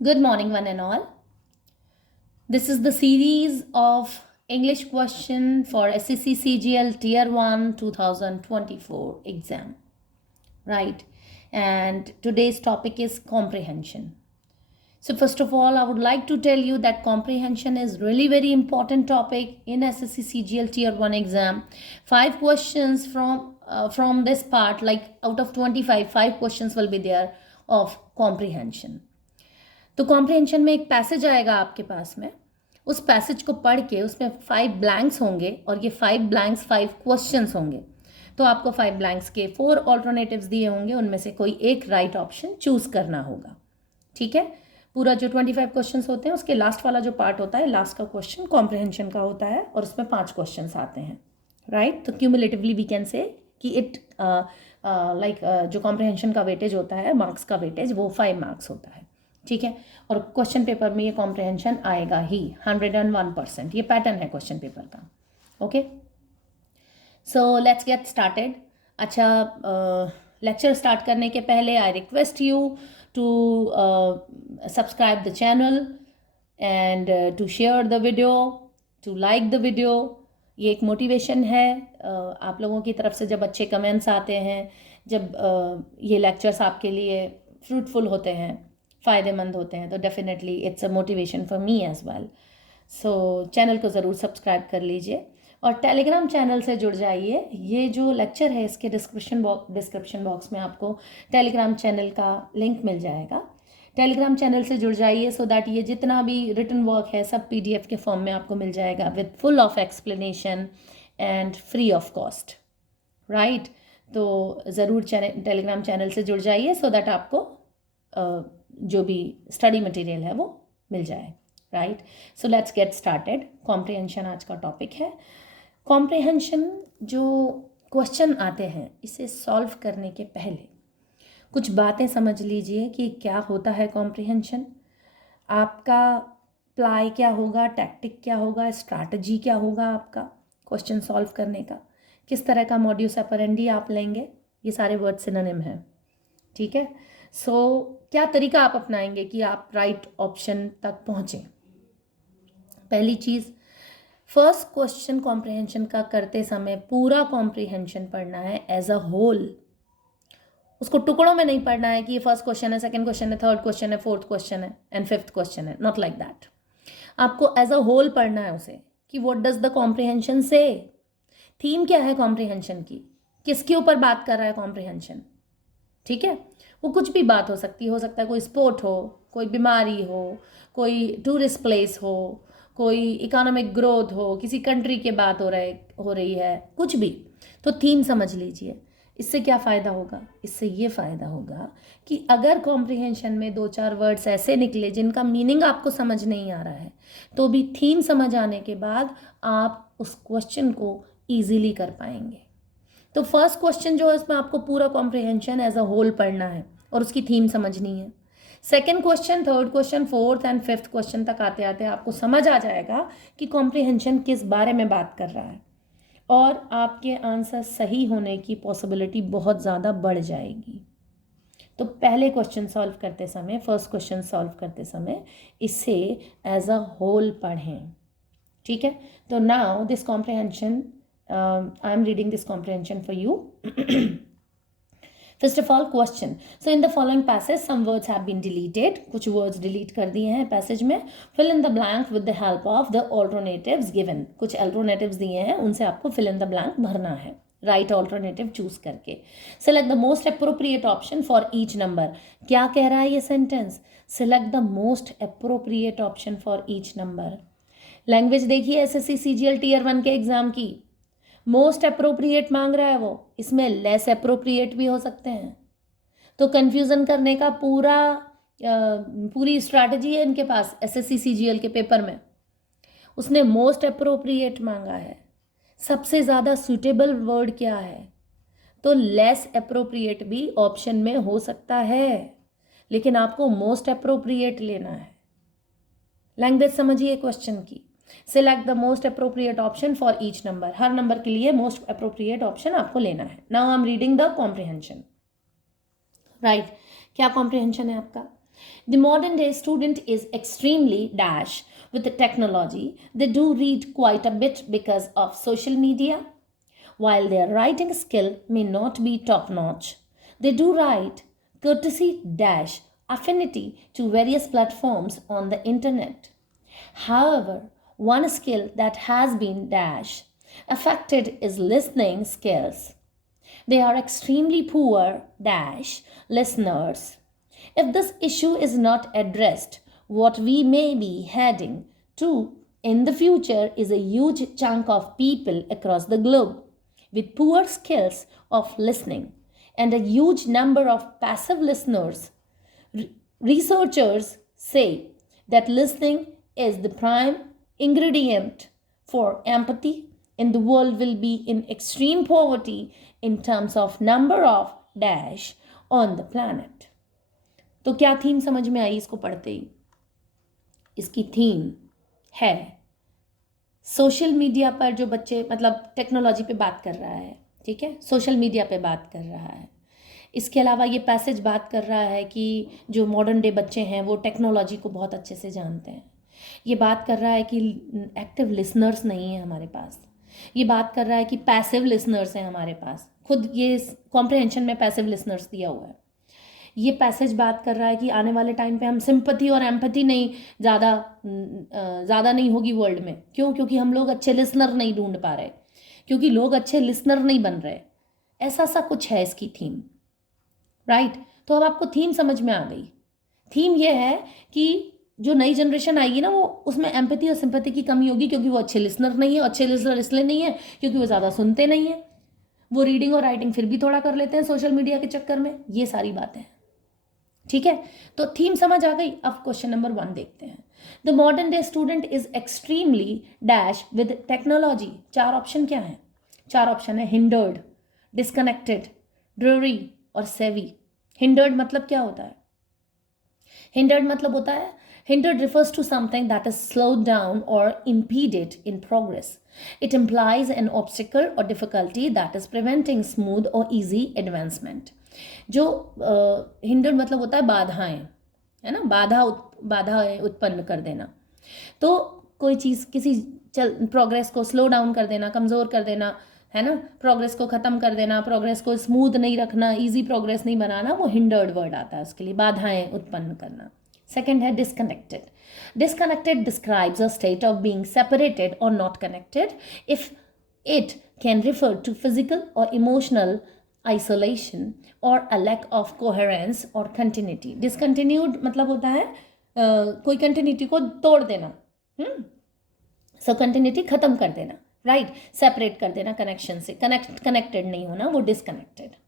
Good morning, one and all. This is the series of English question for SSC CGL Tier 1 2024 exam. Right. And today's topic is comprehension. So first of all, I would like to tell you that comprehension is really very important topic in SSC CGL Tier 1 exam. 5 questions from this part, like out of 25, 5 questions will be there of comprehension. तो comprehension में एक passage आएगा आपके पास में, उस passage को पढ़ के उसमें 5 ब्लैंक्स होंगे और ये 5 ब्लैंक्स 5 क्वेश्चंस होंगे। तो आपको 5 ब्लैंक्स के 4 ऑल्टरनेटिव्स दिए होंगे, उनमें से कोई एक राइट ऑप्शन चूज करना होगा। ठीक है, पूरा जो 25 क्वेश्चंस होते हैं उसके लास्ट वाला जो पार्ट होता है, लास्ट का क्वेश्चन कॉम्प्रिहेंशन का होता है और उसमें 5 क्वेश्चंस आते हैं। राइट, तो क्यूमुलेटिवली वी कैन से कि इट जो कॉम्प्रिहेंशन का वेटेज होता है, मार्क्स का वेटेज, वो 5 मार्क्स होता है। ठीक है, और क्वेश्चन पेपर में ये कॉम्प्रिहेंशन आएगा ही 101%। ये पैटर्न है क्वेश्चन पेपर का। Okay, so let's get started. अच्छा, लेक्चर स्टार्ट करने के पहले I request you to subscribe the channel and to share the video, to like the video. ये एक मोटिवेशन है आप लोगों की तरफ से। जब अच्छे कमेंट्स आते हैं, जब ये लेक्चर्स आपके लिए फ्रूटफुल होते हैं, फ़ायदेमंद होते हैं, तो definitely it's a motivation for me as well. So channel को ज़रूर सब्सक्राइब कर लीजिए और टेलीग्राम चैनल से जुड़ जाइए। ये जो लेक्चर है इसके डिस्क्रिप्शन बॉक्स में आपको टेलीग्राम चैनल का लिंक मिल जाएगा। टेलीग्राम चैनल से जुड़ जाइए सो दैट ये जितना भी रिटन वर्क है सब PDF के फॉर्म में आपको मिल जाएगा with full of explanation and free of cost. Right, तो ज़रूर टेलीग्राम चैनल से जुड़ जाइए सो दैट आपको जो भी स्टडी मटेरियल है वो मिल जाए। Right, so let's get started. Comprehension आज का टॉपिक है। कॉम्प्रिहेंशन जो क्वेश्चन आते हैं, इसे सॉल्व करने के पहले कुछ बातें समझ लीजिए कि क्या होता है कॉम्प्रिहेंशन। आपका प्लाई क्या होगा, टैक्टिक क्या होगा, स्ट्रैटेजी क्या होगा आपका क्वेश्चन सॉल्व करने का, किस तरह का मॉड्यूस ऑपरेंडी आप लेंगे, ये सारे वर्ड सिनोनिम हैं। ठीक है, सो क्या तरीका आप अपनाएंगे कि आप राइट ऑप्शन तक पहुँचें। पहली चीज़, फर्स्ट क्वेश्चन कॉम्प्रिहेंशन का करते समय पूरा कॉम्प्रिहेंशन पढ़ना है एज अ होल। उसको टुकड़ों में नहीं पढ़ना है कि ये फर्स्ट क्वेश्चन है, सेकंड क्वेश्चन है, थर्ड क्वेश्चन है, फोर्थ क्वेश्चन है एंड फिफ्थ क्वेश्चन है। Not like that. आपको एज अ होल पढ़ना है उसे कि व्हाट डज द कॉम्प्रिहेंशन से, थीम क्या है कॉम्प्रिहेंशन की, किसके ऊपर बात कर रहा है कॉम्प्रिहेंशन। ठीक है, वो कुछ भी बात हो सकता है कोई स्पोर्ट हो, कोई बीमारी हो, कोई टूरिस्ट प्लेस हो, कोई इकोनॉमिक ग्रोथ हो, किसी कंट्री के बात हो रही है, कुछ भी। तो थीम समझ लीजिए। इससे क्या फ़ायदा होगा, इससे ये फ़ायदा होगा कि अगर कॉम्प्रिहेंशन में 2-4 वर्ड्स ऐसे निकले जिनका मीनिंग आपको समझ नहीं आ रहा है, तो भी थीम समझ आने के बाद आप उस क्वेश्चन को ईजिली कर पाएंगे। तो फर्स्ट क्वेश्चन जो है उसमें आपको पूरा कॉम्प्रिहेंशन एज अ होल पढ़ना है और उसकी थीम समझनी है। Second question, third question, fourth and fifth question तक आते आते आपको समझ आ जाएगा कि कॉम्प्रिहेंशन किस बारे में बात कर रहा है और आपके आंसर सही होने की पॉसिबिलिटी बहुत ज़्यादा बढ़ जाएगी। तो पहले क्वेश्चन सॉल्व करते समय, फर्स्ट क्वेश्चन सॉल्व करते समय इसे एज अ होल पढ़ें। ठीक है, तो now this comprehension, I am reading this comprehension for you. First of all, question. So in the following passage, some words have been deleted. कुछ words delete कर दिए हैं passage में. Fill in the blank with the help of the alternatives given. कुछ alternatives दिए हैं, उनसे आपको fill in the blank भरना है right alternative choose करके. Select the most appropriate option for each number. क्या कह रहा है ये sentence? Select the most appropriate option for each number. Language देखिए SSC CGL Tier 1 के एग्जाम की, मोस्ट अप्रोप्रिएट मांग रहा है वो, इसमें लेस अप्रोप्रिएट भी हो सकते हैं। तो कंफ्यूजन करने का पूरी स्ट्रैटेजी है इनके पास SSC CGL के पेपर में। उसने मोस्ट अप्रोप्रिएट मांगा है, सबसे ज़्यादा सूटेबल वर्ड क्या है, तो लेस अप्रोप्रिएट भी ऑप्शन में हो सकता है, लेकिन आपको मोस्ट अप्रोप्रिएट लेना है। लैंग्वेज समझिए क्वेश्चन की। Select the most appropriate option for each number, her number के लिए मोस्ट अप्रोप्रिएट ऑप्शन आपको लेना है। Now I am reading the comprehension. Right, क्या कॉम्प्रिहेंशन है आपका? The modern day student is extremely dash with the technology. They do read quite a bit because of social media. While their writing skill may not be top notch, they do write courtesy dash affinity to various platforms on the internet. However, one skill that has been dash affected is listening skills. They are extremely poor dash listeners. If this issue is not addressed, what we may be heading to in the future is a huge chunk of people across the globe with poor skills of listening and a huge number of passive listeners. Researchers say that listening is the prime ingredient for empathy and the world will be in extreme poverty in terms of number of dash on the planet. तो क्या theme समझ में आई इसको पढ़ते ही? इसकी theme है social media पर जो बच्चे मतलब टेक्नोलॉजी पे बात कर रहा है, ठीक है, सोशल मीडिया पे बात कर रहा है. इसके अलावा ये पैसेज बात कर रहा है कि जो मॉडर्न डे बच्चे हैं वो टेक्नोलॉजी को बहुत अच्छे से जानते हैं. ये बात कर रहा है कि एक्टिव लिसनर्स नहीं है हमारे पास. ये बात कर रहा है कि पैसिव लिसनर्स हैं हमारे पास. खुद ये कॉम्प्रहेंशन में पैसिव लिसनर्स दिया हुआ है. ये पैसेज बात कर रहा है कि आने वाले टाइम पे हम सिंपैथी और एम्पैथी नहीं ज़्यादा नहीं होगी वर्ल्ड में. क्यों? क्योंकि हम लोग अच्छे लिसनर नहीं ढूंढ पा रहे, क्योंकि लोग अच्छे लिसनर नहीं बन रहे. ऐसा सा कुछ है इसकी थीम, राइट. तो अब आपको थीम समझ में आ गई. थीम ये है कि जो नई जनरेशन आएगी ना वो उसमें एम्पैथी और सिंपैथी की कमी होगी क्योंकि वो अच्छे लिसनर नहीं है. अच्छे लिसनर इसलिए नहीं है क्योंकि वो ज़्यादा सुनते नहीं है. वो रीडिंग और राइटिंग फिर भी थोड़ा कर लेते हैं सोशल मीडिया के चक्कर में. ये सारी बातें हैं, ठीक है. तो थीम समझ आ गई. अब क्वेश्चन नंबर 1 देखते हैं. The modern day student is extremely dash with technology. 4 option क्या है? 4 ऑप्शन है हिंडर्ड, डिस्कनेक्टेड, ड्ररी और सेवी. हिंडर्ड मतलब क्या होता है? हिंडर्ड मतलब होता है hindered refers to something that is slowed down or impeded in progress. It implies an obstacle or difficulty that is preventing smooth or easy advancement. जो hindered मतलब होता है बाधाएं, है ना, बाधाएं उत्पन्न कर देना. तो कोई चीज़ किसी प्रोग्रेस को स्लो डाउन कर देना, कमज़ोर कर देना, है ना, प्रोग्रेस को ख़त्म कर देना, प्रोग्रेस को स्मूथ नहीं रखना, इजी प्रोग्रेस नहीं बनाना, वो हिंडर्ड वर्ड आता है उसके लिए, बाधाएं उत्पन्न करना. Second है disconnected. Disconnected describes a state of being separated or not connected. If it can refer to physical or emotional isolation or a lack of coherence or continuity. Discontinued मतलब होता है कोई continuity को तोड़ देना. So continuity खत्म कर देना, right? Separate कर देना connection से. Connected नहीं होना, वो disconnected.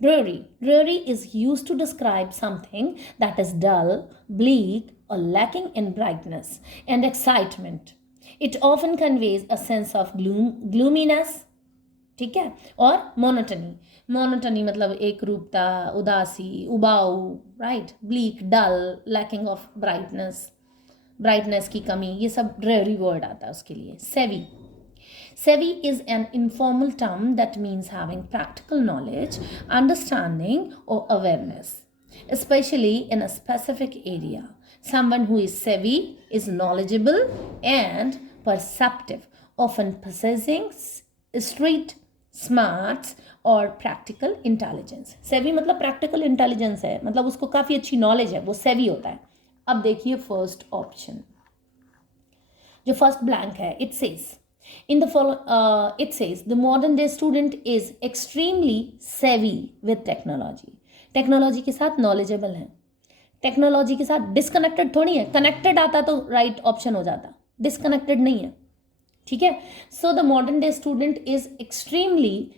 Dreary. Dreary is used to describe something that is dull, bleak, or lacking in brightness and excitement. It often conveys a sense of gloominess, ठीक है, और monotony. Monotony मतलब एक रूपता, उदासी, उबाऊ, right? Bleak, dull, lacking of brightness की कमी, ये सब dreary word आता है उसके लिए. Savvy. Savvy is an informal term that means having practical knowledge, understanding, or awareness, especially in a specific area. Someone who is savvy is knowledgeable and perceptive, often possessing street smarts or practical intelligence. Savvy मतलब practical intelligence है, मतलब उसको काफ़ी अच्छी knowledge है, वो savvy होता है. अब देखिए first option, जो first blank है, it says it says the modern day student is extremely savvy with technology. Technology के साथ नॉलेजेबल है, टेक्नोलॉजी के साथ डिस्कनेक्टेड थोड़ी है. कनेक्टेड आता तो राइट ऑप्शन हो जाता, डिस्कनेक्टेड नहीं है, ठीक है. So the modern day student is extremely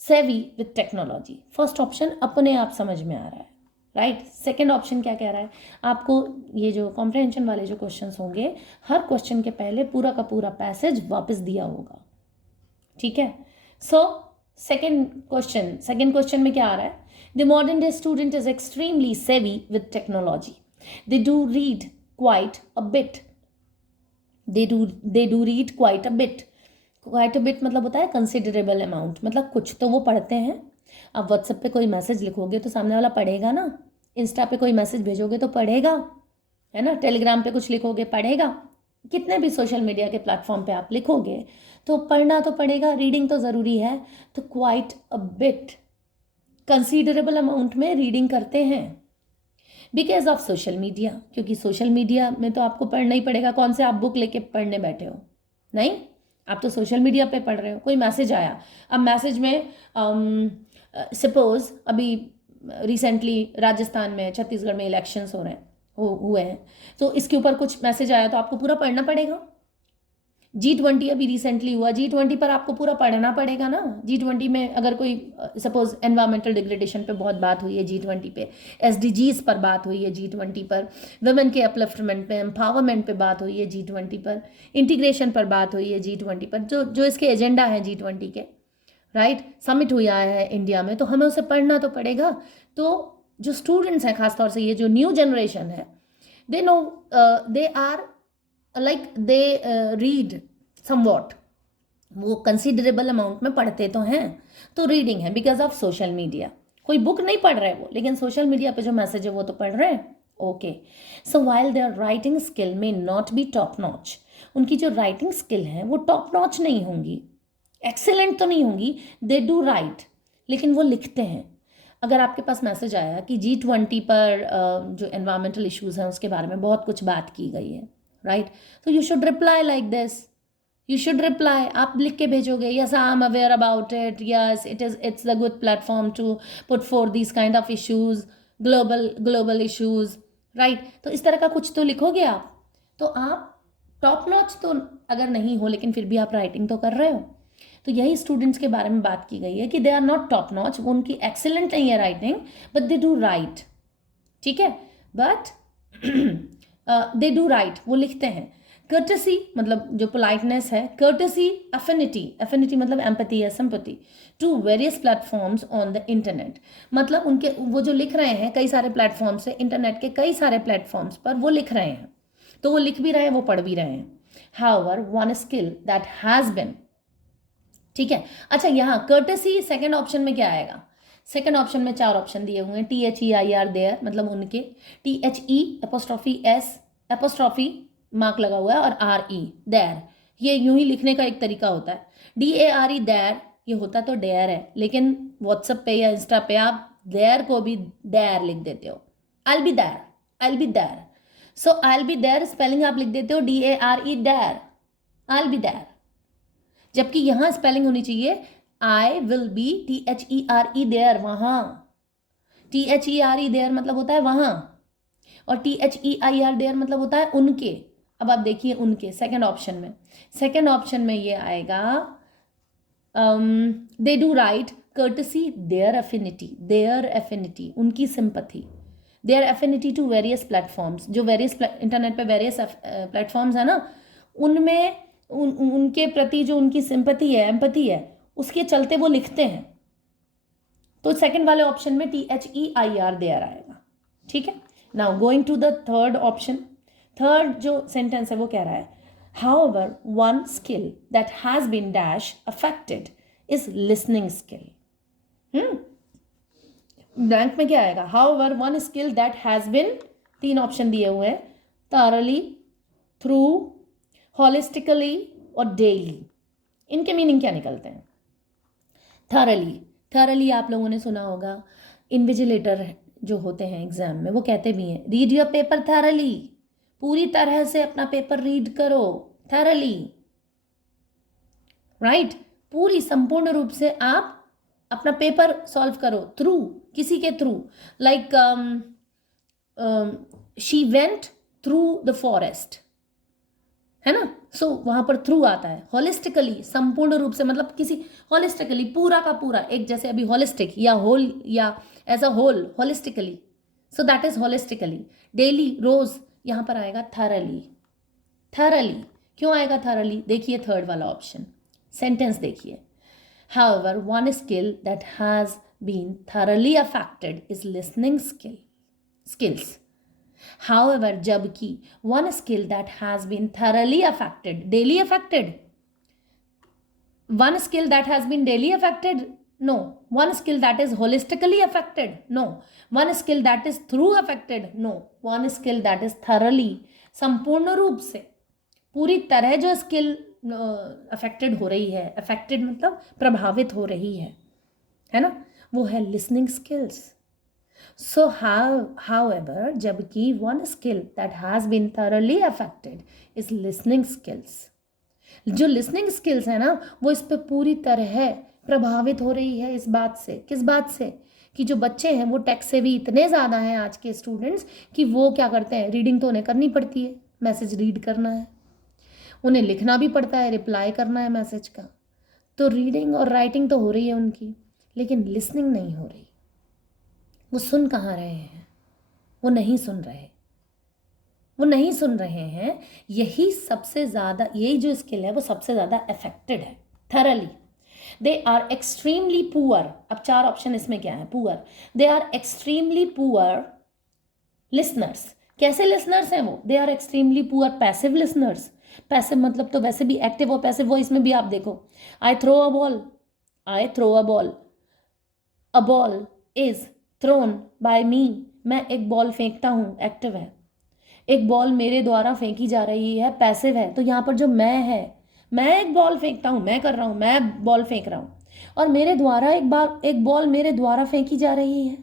savvy with technology. First option अपने आप समझ में आ रहा है, राइट. सेकेंड ऑप्शन क्या कह रहा है आपको? ये जो कॉम्प्रहेंशन वाले जो क्वेश्चंस होंगे, हर क्वेश्चन के पहले पूरा का पूरा पैसेज वापस दिया होगा, ठीक है. सो सेकेंड क्वेश्चन में क्या आ रहा है? The modern day student is extremely savvy with technology. They do read quite a bit. They do read quite a bit. Quite a bit मतलब होता है कंसिडरेबल अमाउंट, मतलब कुछ तो वो पढ़ते हैं. अब व्हाट्सएप पे कोई मैसेज लिखोगे तो सामने वाला पढ़ेगा ना, इंस्टा पे कोई मैसेज भेजोगे तो पढ़ेगा, है ना, टेलीग्राम पे कुछ लिखोगे पढ़ेगा, कितने भी सोशल मीडिया के प्लेटफॉर्म पे आप लिखोगे तो पढ़ना तो पड़ेगा, रीडिंग तो ज़रूरी है। तो quite a bit, considerable amount में रीडिंग करते हैं बिकॉज ऑफ सोशल मीडिया, क्योंकि सोशल मीडिया में तो आपको पढ़ना ही पड़ेगा। कौन से आप बुक लेके पढ़ने बैठे हो, नहीं, आप तो सोशल मीडिया पे पढ़ रहे हो। कोई मैसेज आया, अब मैसेज में सपोज अभी रिसेंटली राजस्थान में, छत्तीसगढ़ में इलेक्शंस हो रहे हैं, हुए हैं, तो इसके ऊपर कुछ मैसेज आया तो आपको पूरा पढ़ना पड़ेगा। G20 अभी रिसेंटली हुआ, G20 पर आपको पूरा पढ़ना पड़ेगा ना। G20 में अगर कोई सपोज एनवायरमेंटल डिग्रेडेशन पे बहुत बात हुई है G20 पे, SDGs पर बात हुई है G20 पर, वुमेन के अपलिफ्टमेंट पे, एम्पावरमेंट पे बात हुई है G20 पर, इंटीग्रेशन पर बात हुई है G20 पर, जो जो इसके एजेंडा है G20 के, राइट। समिट हुआ है इंडिया में, तो हमें उसे पढ़ना तो पड़ेगा। तो जो स्टूडेंट्स हैं, खासतौर से ये जो न्यू जनरेशन है, they know, they are like they read somewhat, वो कंसिडरेबल अमाउंट में पढ़ते तो हैं। तो रीडिंग है बिकॉज ऑफ सोशल मीडिया। कोई बुक नहीं पढ़ रहे वो, लेकिन सोशल मीडिया पे जो मैसेज है वो तो पढ़ रहे हैं। Okay, so while there writing skill may not be top notch, उनकी जो राइटिंग स्किल है वो टॉप नॉच नहीं होंगी, एक्सेलेंट तो नहीं होंगी, दे डू राइट, लेकिन वो लिखते हैं। अगर आपके पास मैसेज आया कि G20 पर जो एनवायरमेंटल इश्यूज़ हैं उसके बारे में बहुत कुछ बात की गई है, राइट, तो you should reply like this, you should reply, आप लिख के भेजोगे, yes I am aware about it, yes it's a good platform to put for this kind of issues, global issues, right. तो इस तरह का कुछ तो लिखोगे आप। तो आप टॉप नॉच तो अगर नहीं हो, लेकिन फिर भी आप राइटिंग तो कर रहे हो। तो यही स्टूडेंट्स के बारे में बात की गई है कि they are not top notch, वो उनकी एक्सेलेंट नहीं है writing, but they do right, ठीक है, बट दे डू राइट, वो लिखते हैं। कर्टसी मतलब जो पोलाइटनेस है, कर्टसी, एफिनिटी मतलब एम्पैथी या sympathy to various platforms on the internet, मतलब उनके वो जो लिख रहे हैं कई सारे प्लेटफॉर्म से, इंटरनेट के कई सारे प्लेटफॉर्म्स पर वो लिख रहे हैं, तो वो लिख भी रहे हैं, वो पढ़ भी रहे हैं। However one skill that has been, ठीक है। अच्छा, यहाँ कर्टसी सेकेंड ऑप्शन में क्या आएगा? सेकेंड ऑप्शन में 4 ऑप्शन दिए हुए हैं, THEIR देयर मतलब उनके, THE'(S) एपोस्ट्रॉफी मार्क लगा हुआ है, और RE देयर, ये यूं ही लिखने का एक तरीका होता है। DARE देयर, ये होता तो डेयर है, लेकिन व्हाट्सएप पे या इंस्टा पे आप देयर को भी डेयर लिख देते हो, I will be there, I will be there. So I will be there spelling आप लिख देते हो DARE there, I will be there, जबकि यहां स्पेलिंग होनी चाहिए I will be THERE there, वहां। THERE देयर मतलब होता है वहां, और THEIR देयर मतलब होता है उनके। अब आप देखिए उनके सेकंड ऑप्शन में, सेकंड ऑप्शन में ये आएगा they do write courtesy their affinity उनकी sympathy, their affinity to various platforms, जो वेरियस इंटरनेट पे वेरियस प्लेटफॉर्म्स है ना, उनमें उनके प्रति जो उनकी सिंपथी है, एम्पैथी है, उसके चलते वो लिखते हैं। तो सेकंड वाले ऑप्शन में THEIR देयर आएगा, ठीक है। Now going to the third option, third जो सेंटेंस है वो कह रहा है however one skill that has been dash affected is listening skill। Blank में क्या आएगा? however one skill that has been, 3 option दिए हुए हैं, thoroughly, through, holistically और daily। इनके मीनिंग क्या निकलते हैं? thoroughly आप लोगों ने सुना होगा, इन्विजिलेटर जो होते हैं एग्जाम में वो कहते भी हैं रीड योर पेपर thoroughly, पूरी तरह से अपना पेपर रीड करो, thoroughly, राइट, पूरी संपूर्ण रूप से आप अपना पेपर सॉल्व करो, थ्रू, किसी के through, like she went through the forest, है ना, सो वहां पर थ्रू आता है। होलिस्टिकली संपूर्ण रूप से मतलब किसी, होलिस्टिकली पूरा का पूरा, एक जैसे अभी होलिस्टिक या होल या as a whole, holistically, so that is holistically. Daily, रोज, यहां पर आएगा थरली। क्यों आएगा थरली? देखिए थर्ड वाला ऑप्शन, सेंटेंस देखिए, however one skill that has been thoroughly affected is listening skills। however जबकि one skill that has been thoroughly affected, daily affected, one skill that has been daily affected No. One skill that is holistically affected? No. One skill that is through affected? No. One skill that is thoroughly, संपूर्ण रूप से, पूरी तरह जो skill affected हो रही है, affected मतलब प्रभावित हो रही है ना, वो है लिसनिंग स्किल्स. सो however, जबकि one skill that has been thoroughly affected is listening skills. जो लिसनिंग स्किल्स है ना, वो इस पे पूरी तरह प्रभावित हो रही है. इस बात से, किस बात से, कि जो बच्चे हैं वो टेक से भी इतने ज़्यादा हैं आज के स्टूडेंट्स कि वो क्या करते हैं, रीडिंग तो उन्हें करनी पड़ती है, मैसेज रीड करना है, उन्हें लिखना भी पड़ता है, रिप्लाई करना है मैसेज का. तो रीडिंग और राइटिंग तो हो रही है उनकी, लेकिन लिसनिंग नहीं हो रही. वो सुन कहाँ रहे हैं, वो नहीं सुन रहे, वो नहीं सुन रहे हैं. यही सबसे ज़्यादा, यही जो स्किल है वो सबसे ज़्यादा अफेक्टेड है thoroughly. They are extremely poor. अब 4 ऑप्शन इसमें क्या है, poor. They are extremely poor listeners. कैसे लिसनर्स हैं वो, they are extremely poor passive listeners. Passive मतलब तो वैसे भी एक्टिव और पैसिव वॉइस में भी आप देखो, I throw a ball, I throw a ball, a ball is thrown by me, मैं एक बॉल फेंकता हूँ, एक्टिव है. एक बॉल मेरे द्वारा फेंकी जा रही है, पैसिव है. तो यहाँ पर जो मैं है, मैं एक बॉल फेंकता हूँ, मैं कर रहा हूँ, मैं बॉल फेंक रहा हूँ, और मेरे द्वारा एक बॉल मेरे द्वारा फेंकी जा रही है.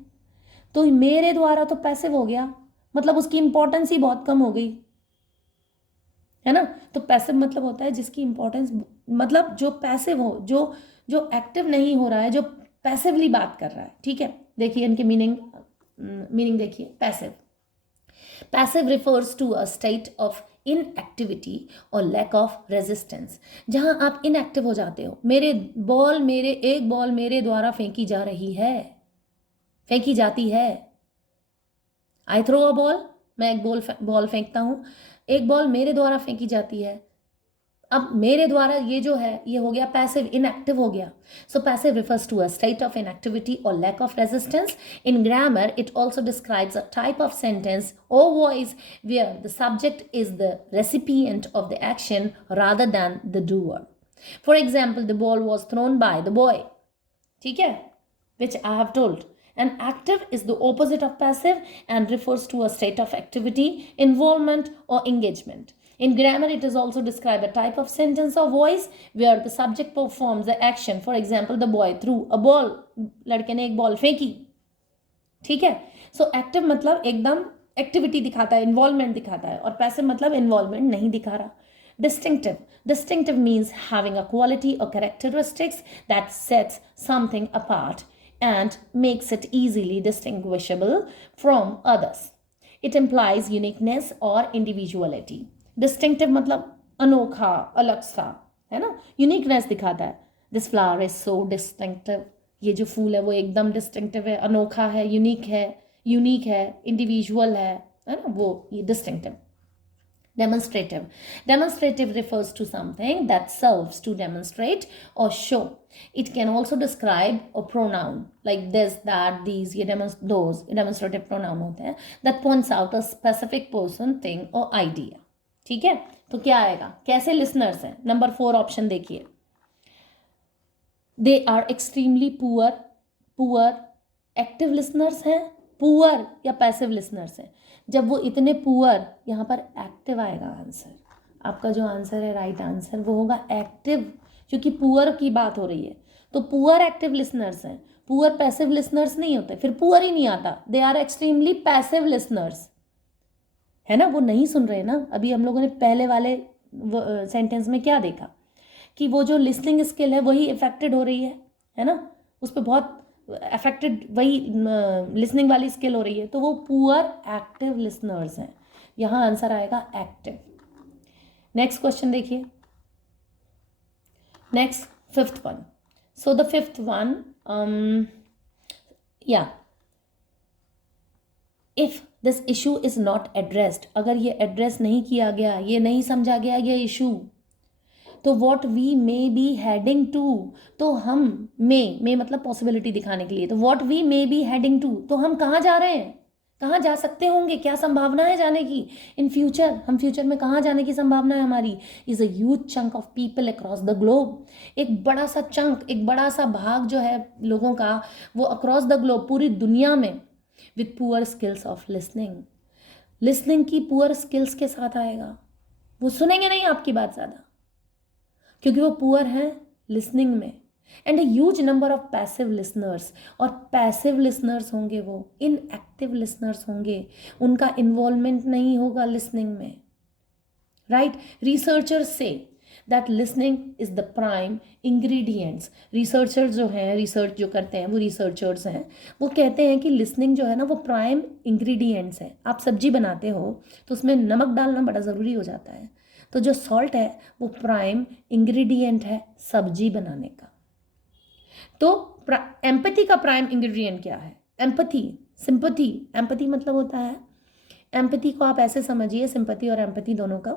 तो मेरे द्वारा तो पैसिव हो गया, मतलब उसकी इंपॉर्टेंस ही बहुत कम हो गई, है ना. तो पैसिव मतलब होता है जिसकी इंपॉर्टेंस, मतलब जो पैसिव हो, जो जो एक्टिव नहीं हो रहा है, जो पैसिवली बात कर रहा है. ठीक है, देखिए इनके मीनिंग देखिए. Passive, passive refers to a state of inactivity और लैक ऑफ रेजिस्टेंस. जहां आप इनएक्टिव हो जाते हो, एक बॉल मेरे द्वारा फेंकी जा रही है, फेंकी जाती है. आई थ्रो अ बॉल, मैं एक बॉल फेंकता हूँ, एक बॉल मेरे द्वारा फेंकी जाती है. अब मेरे द्वारा ये जो है ये हो गया पैसिव, इनएक्टिव हो गया. So passive refers to a state of inactivity और lack of resistance. In grammar it also describes a type of sentence or voice where the subject is the recipient of the action rather than the doer. For example, the ball was thrown by the boy. ठीक है, which I have told. And active is the opposite of passive and refers to a state of activity, involvement or engagement. In grammar, it is also described a type of sentence or voice where the subject performs the action. For example, the boy threw a ball. लड़के ने एक ball फेंकी. ठीक है. So active मतलब एकदम activity दिखाता है, इन्वॉल्वमेंट दिखाता है, और पैसिव मतलब इन्वॉल्वमेंट नहीं दिखा रहा. Distinctive. Distinctive means having a quality or characteristics that sets something apart and makes it easily distinguishable from others. It implies uniqueness or individuality. Distinctive मतलब अनोखा, अलग सा, है ना. यूनिकनेस दिखाता है. This flower is so distinctive. ये जो फूल है वो एकदम डिस्टिंक्टिव है, अनोखा है, यूनिक है, इंडिविजुअल है ना, वो ये distinctive. Demonstrative. Demonstrative refers to something that serves to demonstrate or show. It can also describe a pronoun like this, that, these, ये those demonstrative pronoun होते हैं that points out a specific person, thing or idea. ठीक है, तो क्या आएगा, कैसे listeners हैं. नंबर 4 ऑप्शन देखिए. They are extremely poor active listeners हैं, पुअर या पैसिव लिसनर्स हैं. जब वो इतने पुअर, यहाँ पर एक्टिव आएगा आंसर. आपका जो आंसर है राइट आंसर वो होगा एक्टिव, क्योंकि पुअर की बात हो रही है. तो पुअर एक्टिव लिसनर्स हैं, पुअर पैसिव लिसनर्स नहीं होते, फिर पुअर ही नहीं आता. They are extremely passive listeners, है ना, वो नहीं सुन रहे ना. अभी हम लोगों ने पहले वाले सेंटेंस में क्या देखा कि वो जो लिसनिंग स्किल है वही इफेक्टेड हो रही है ना, उस पर बहुत अफेक्टेड, वही लिसनिंग वाली स्किल हो रही है. तो वो पुअर एक्टिव लिसनर्स हैं. यहाँ आंसर आएगा एक्टिव. नेक्स्ट क्वेश्चन देखिए. Next, 5th one. So the 5th one, if this issue is not addressed, अगर ये एड्रेस नहीं किया गया, ये नहीं समझा गया ये इशू, तो what we may be heading to, तो हम मे मतलब पॉसिबिलिटी दिखाने के लिए, तो what we may be heading to, तो हम कहाँ जा रहे हैं, कहाँ जा सकते होंगे, क्या संभावना है जाने की इन फ्यूचर, हम फ्यूचर में कहाँ जाने की संभावना है हमारी, is a huge chunk of people across the globe. एक बड़ा सा चंक, एक बड़ा सा भाग जो है लोगों का, वो अक्रॉस द ग्लोब, पूरी दुनिया में, with poor skills of listening, listening की पुअर स्किल्स के साथ आएगा। वो सुनेंगे नहीं आपकी बात ज़्यादा, क्योंकि वो पुअर हैं लिसनिंग में। And a huge number of passive listeners, और पैसिव लिसनर्स होंगे, वो इनएक्टिव लिसनर्स होंगे, उनका इन्वॉल्वमेंट नहीं होगा लिसनिंग में, right. Researchers say that listening is the prime ingredients. Researchers जो हैं, रिसर्च जो करते हैं वो रिसर्चर्स हैं, वो कहते हैं कि लिसनिंग जो है ना वो प्राइम इंग्रेडिएंट्स है। आप सब्जी बनाते हो तो उसमें नमक डालना बड़ा ज़रूरी हो जाता है, तो जो सॉल्ट है वो प्राइम इंग्रेडिएंट है सब्जी बनाने का। तो एम्पैथी का प्राइम इंग्रेडिएंट क्या है? Empathy, sympathy. एम्पैथी मतलब होता है, एम्पैथी को आप ऐसे समझिए, सिंपैथी और एम्पैथी दोनों का,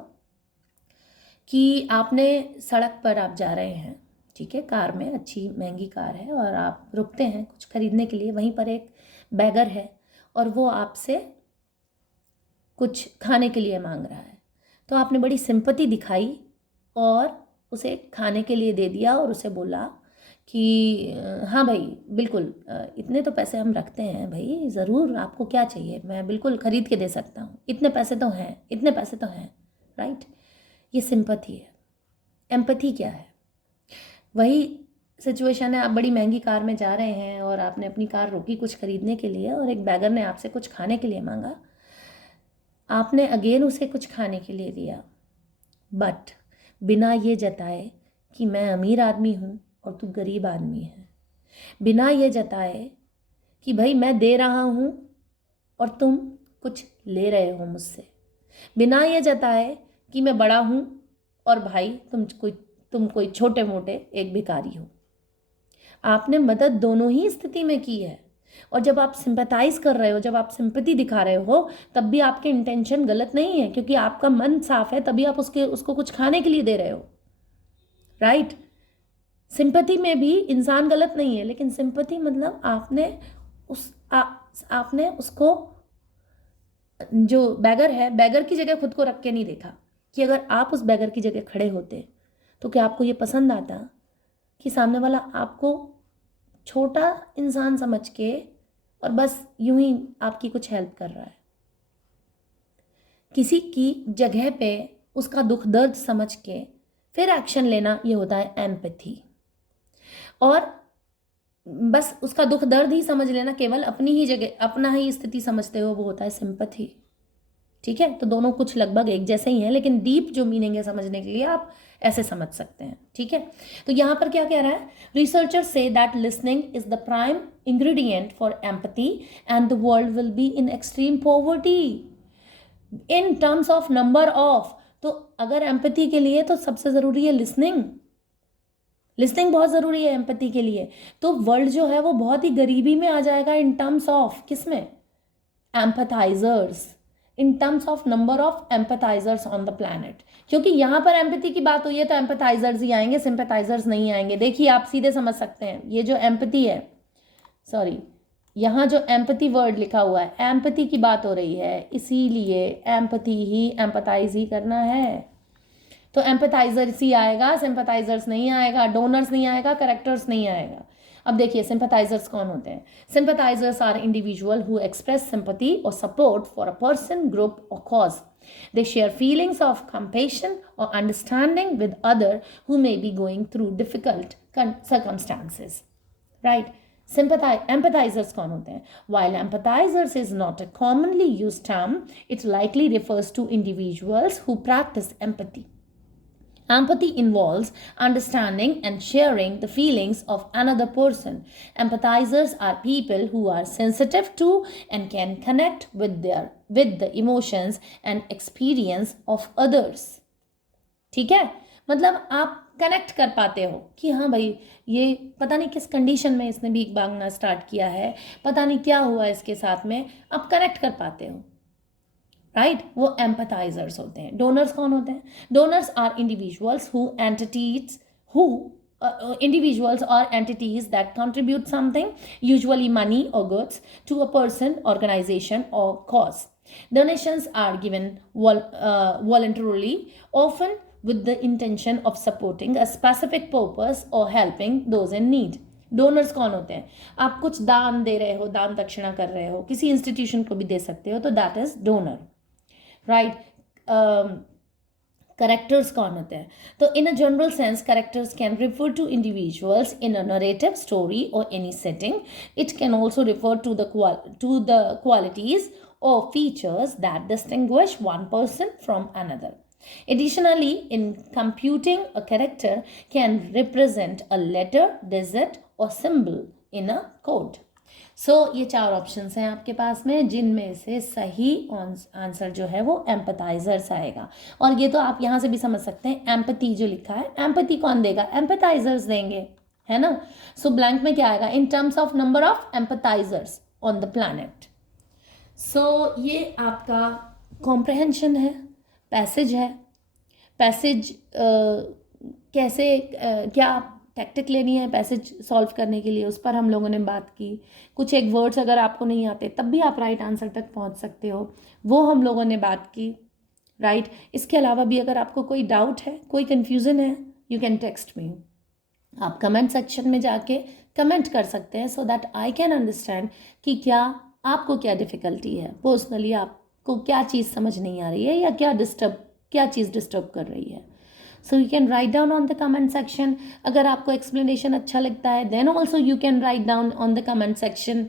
कि आपने सड़क पर आप जा रहे हैं, ठीक है, कार में, अच्छी महंगी कार है, और आप रुकते हैं कुछ खरीदने के लिए, वहीं पर एक बैगर है और वो आपसे कुछ खाने के लिए मांग रहा है, तो आपने बड़ी सिंपैथी दिखाई और उसे खाने के लिए दे दिया और उसे बोला कि हाँ भाई बिल्कुल, इतने तो पैसे हम रखते हैं भाई, ज़रूर, आपको क्या चाहिए, मैं बिल्कुल ख़रीद के दे सकता हूँ, इतने पैसे तो हैं, इतने पैसे तो हैं, राइट। ये सिंपैथी है। एम्पैथी क्या है? वही सिचुएशन है, आप बड़ी महंगी कार में जा रहे हैं और आपने अपनी कार रोकी कुछ खरीदने के लिए, और एक बैगर ने आपसे कुछ खाने के लिए मांगा, आपने अगेन उसे कुछ खाने के लिए दिया, बट बिना ये जताए कि मैं अमीर आदमी हूँ और तू गरीब आदमी है, बिना ये जताए कि भाई मैं दे रहा हूँ और तुम कुछ ले रहे हो मुझसे, बिना ये जताए कि मैं बड़ा हूँ और भाई तुम कोई छोटे मोटे एक भिखारी हो। आपने मदद दोनों ही स्थिति में की है, और जब आप सिंपैथाइज कर रहे हो, जब आप सिंपैथी दिखा रहे हो, तब भी आपके इंटेंशन गलत नहीं है, क्योंकि आपका मन साफ है, तभी आप उसको कुछ खाने के लिए दे रहे हो, राइट। सिंपैथी में भी इंसान गलत नहीं है, लेकिन सिंपैथी मतलब आपने उसको, जो बैगर है, बैगर की जगह खुद को रख के नहीं देखा कि अगर आप उस बैगर की जगह खड़े होते तो क्या आपको ये पसंद आता कि सामने वाला आपको छोटा इंसान समझ के और बस यूं ही आपकी कुछ हेल्प कर रहा है। किसी की जगह पे उसका दुख दर्द समझ के फिर एक्शन लेना, ये होता है एम्पैथी। और बस उसका दुख दर्द ही समझ लेना, केवल अपनी ही जगह, अपना ही स्थिति समझते हो, वो होता है सिंपैथी। ठीक है, तो दोनों कुछ लगभग एक जैसे ही हैं, लेकिन डीप जो मीनिंग है समझने के लिए आप ऐसे समझ सकते हैं। ठीक है, तो यहाँ पर क्या कह रहा है? Researchers say that listening is the prime ingredient for empathy and the world will be in extreme poverty in terms of number of. तो अगर एम्पैथी के लिए तो सबसे ज़रूरी है लिसनिंग, लिसनिंग बहुत ज़रूरी है एम्पैथी के लिए, तो वर्ल्ड जो है वो बहुत ही गरीबी में आ जाएगा इन टर्म्स ऑफ, किसमें? Empathizers, in terms of number of empathizers on the planet. क्योंकि यहाँ पर एम्पैथी की बात हुई है तो एम्पैथाइजर्स ही आएंगे, सिंपैथाइजर्स नहीं आएंगे। देखिए आप सीधे समझ सकते हैं, ये जो एम्पैथी है, सॉरी, यहाँ जो एम्पैथी वर्ड लिखा हुआ है, एम्पैथी की बात हो रही है, इसीलिए एम्पैथी ही एम्पैथाइज ही करना है, तो एम्पैथाइजर्स ही आएगा, सिंपैथाइजर्स नहीं आएगा, डोनर्स नहीं आएगा, करेक्टर्स नहीं आएगा। अब देखिए सिंपैथाइजर्स कौन होते हैं? Sympathizers are individual who express sympathy और support for a person, group और cause. They share feelings of compassion और understanding with other who may be going through difficult circumstances, right. empathizers कौन होते हैं? While empathizers is not a commonly used term, it likely refers to individuals who practice empathy. Empathy involves understanding and sharing the feelings of another person. Empathizers are people who are sensitive to and can connect with the emotions and experience of others. ठीक है, मतलब आप connect कर पाते हो कि हाँ भाई, ये पता नहीं किस कंडीशन में इसने भीख मांगना स्टार्ट किया है, पता नहीं क्या हुआ इसके साथ में, आप कनेक्ट कर पाते हो, राइट। वो एम्पैथाइजर्स होते हैं। डोनर्स कौन होते हैं? Donors are individuals who entities who individuals or entities that contribute something, usually money or goods, to a person, organization, or cause. Donations are given voluntarily, often with the intention of supporting a specific purpose or helping those in need. Donors कौन होते हैं? आप कुछ दान दे रहे हो, दान दक्षिणा कर रहे हो, किसी इंस्टीट्यूशन को भी दे सकते हो, तो that is donor, right. Characters कौन होते हैं? तो in a general sense characters can refer to individuals in a narrative story और any setting. It can also refer to the qualities or features that distinguish one person from another. Additionally, in computing, a character can represent a letter, digit or symbol in a code. So ये 4 options हैं आपके पास में, जिनमें से सही answer जो है वो एम्पथाइजर्स आएगा. और ये तो आप यहाँ से भी समझ सकते हैं, एम्पथी जो लिखा है, एम्पथी कौन देगा? एम्पथाइजर्स देंगे, है ना. सो ब्लैंक में क्या आएगा? In terms of number of empathizers on the planet. So ये आपका कॉम्प्रहेंशन है, पैसेज है. पैसेज कैसे क्या टैक्टिक लेनी है पैसेज सॉल्व करने के लिए, उस पर हम लोगों ने बात की. कुछ एक वर्ड्स अगर आपको नहीं आते तब भी आप राइट आंसर तक पहुंच सकते हो, वो हम लोगों ने बात की, राइट. इसके अलावा भी अगर आपको कोई डाउट है, कोई कन्फ्यूज़न है, यू कैन टेक्स्ट मी. आप कमेंट सेक्शन में जाके कमेंट कर सकते हैं, so that I can understand कि क्या आपको क्या डिफ़िकल्टी है, पर्सनली आपको क्या चीज़ समझ नहीं आ रही है, या क्या चीज़ डिस्टर्ब कर रही है. So you can write down on the comment section. अगर आपको एक्सप्लेनेशन अच्छा लगता है, then also you can write down on the comment section